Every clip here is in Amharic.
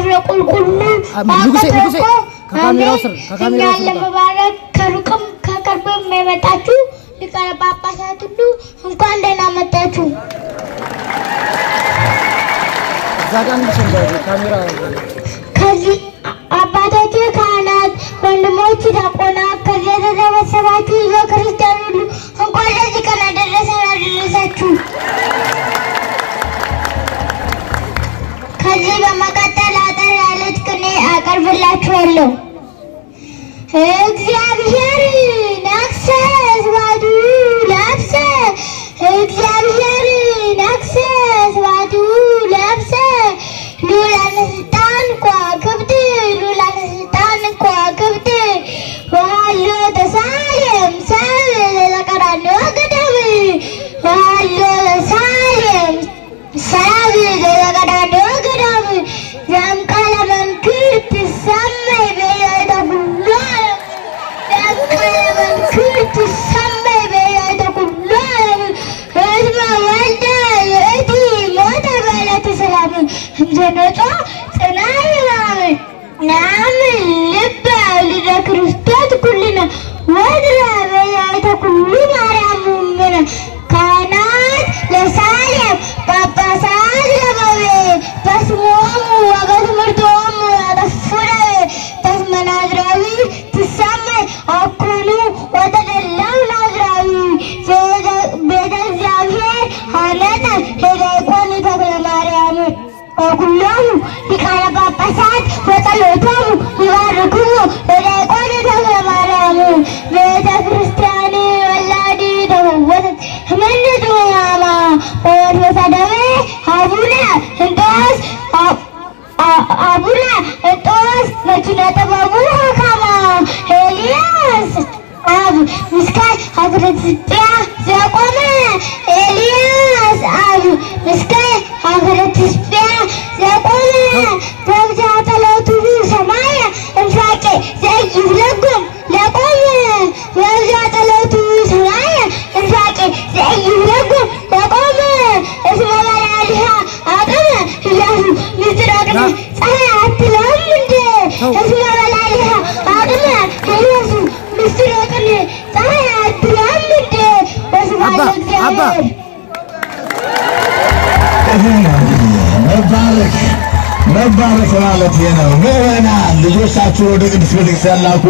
ቁልቁሉ ካሜራው ስር ለመባረክ ከሩቅም ከቅርብም የመጣችሁ ሊቃነ ጳጳሳት ሁሉ እንኳን ደህና መጣችሁ። ከዚህ አባቶች ካህናት፣ ወንድሞች ዲያቆናት፣ ከዚህ የተሰበሰባችሁ ሕዝበ ክርስቲያን ሁሉ እንኳን ለዚህ ቀን አደረሰን አደረሳችሁ። ከዚህ በመቀጠል አጠር ያለች ቅኔ አቀርብላችኋለሁ። እግዚአብሔር ነግሠ ስብሐቱ ለብሰ እግዚአብሔር ነግሠ ስብሐቱ ለብሰ ሉላነ ስልጣን ከዋክብት ሉላነ ስልጣን ከዋክብት ወሀሎ ተሳልም ሰብ ለቀራንዮ ገዳም ወሀሎ ተሳልም ሰብ ለቀራንዮ ገዳም ዘእምቃለ መንክር ትሰመይ በየአይተ ኩሉ ዘእምቃለ መንክር ትሰመይ በየአይተ ኩሉ እስመ ወልደ ይእቲ ሞተ በዕለተ ሰላም እንዘነጾ ጽናዕ ነአምን ልበ ወልደ ክርስቶስ ኩልነ ወድረ በየአይተ ኩሉ ማርያም እምነ ካህናት ለሳሌም ጳጳሳት ለበዌ በስሞሙ ወበትምህርቶሙ ያጠፉነ በስመ ናዝራዊ ትሰመይ አኩሉ ወተደለው ናዝራዊ ቤተ እግዚአብሔር ሀነተ ለዲያቆን ተክለ ማርያም ወኩሎሙ ሊቃነ ጳጳሳት በጸሎቶሙ ይባርክሙ ለዲያቆን ተክለ ማርያም ቤተ ክርስቲያን ወላዲ ተፈወሰት ህመንቱ ያማ ወወርወሰ ደዌ አቡነ እንጦስ መኪና ጥበቡ ሀካማ ኤልያስ አብ ምስካየ ሀገረ ኢትዮጵያ ዘቆመ ኤልያስ አብ ምስካየ ሀገረ ኢትዮጵያ ዘቆመ በብዛ ጸሎቱ ሰማየ እንፋቄ ዘይብለጎም ለቆመ በብዛ ጸሎቱ ሰማየ እንፋቄ ዘይብለጎም ለቆመ እስመ በላሊሃ አቅመ እያሱ ምስራቅነ ፀሐይ አትለውም እንዴ እስመ በላሊሃ አቅመ እያሱ ምስራቅነ ፀሐይ አትለውም እንዴ በስብሐት ለእግዚአብሔር። መባረክ ማለት ነው። ምዕመናን ልጆቻችሁን ወደ ቅድስት ቤተክርስቲያን ላኩ።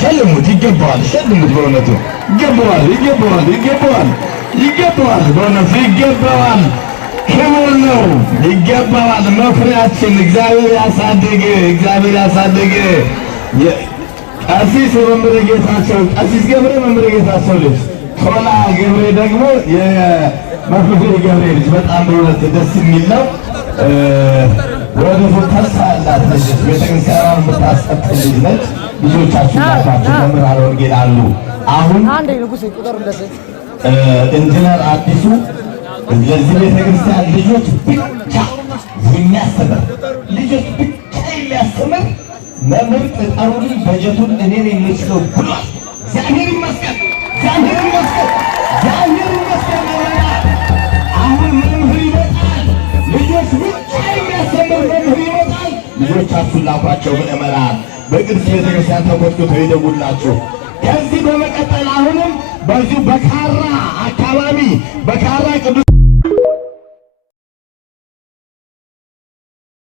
ሸልሙት፣ ይገባዋል። ሸልሙት፣ በእውነቱ ይገባዋል፣ ይገባዋል፣ ይገባዋል፣ ይገባዋል፣ በእውነቱ ይገባዋል። ክቡር ነው፣ ይገባዋል። መፍሪያችን እግዚአብሔር ያሳድግ፣ እግዚአብሔር ያሳድግ። ቀሲስ መምህረ ጌታቸው ቀሲስ ገብሬ መምህረ ጌታቸው ልጅ ቶላ ገብሬ ደግሞ የመፍሬ ገብሬ ልጅ በጣም በእውነት ደስ የሚል ነው። ወደፊት ተስፋ ያላት ልጅ ቤተክርስቲያኗን የምታስቀጥል ልጅ ነች። ልጆቻችሁ ላኳቸው፣ መምህራነ ወንጌል አሉ። አሁን ኢንጂነር አዲሱ ለዚህ ቤተክርስቲያን ልጆች ብቻ የሚያስተምር ልጆች ብቻ የሚያስተምር መምህር ቅጠሩልኝ፣ በጀቱን እኔን የሚችለው ብሏል። እግዚአብሔር ይመስገን፣ እግዚአብሔር ይመስገን፣ እግዚአብሔር ይመስገን። አሁን መምህር ይመጣል፣ ልጆች ብቻ የሚያስተምር መምህር ይመጣል። ልጆቻችሁን ላኳቸው ምዕመናን፣ በቅድስት ቤተክርስቲያን ተኮትኩተው ይደጉላችሁ። ከዚህ በመቀጠል አሁንም በዚሁ በካራ አካባቢ በካራ ቅዱስ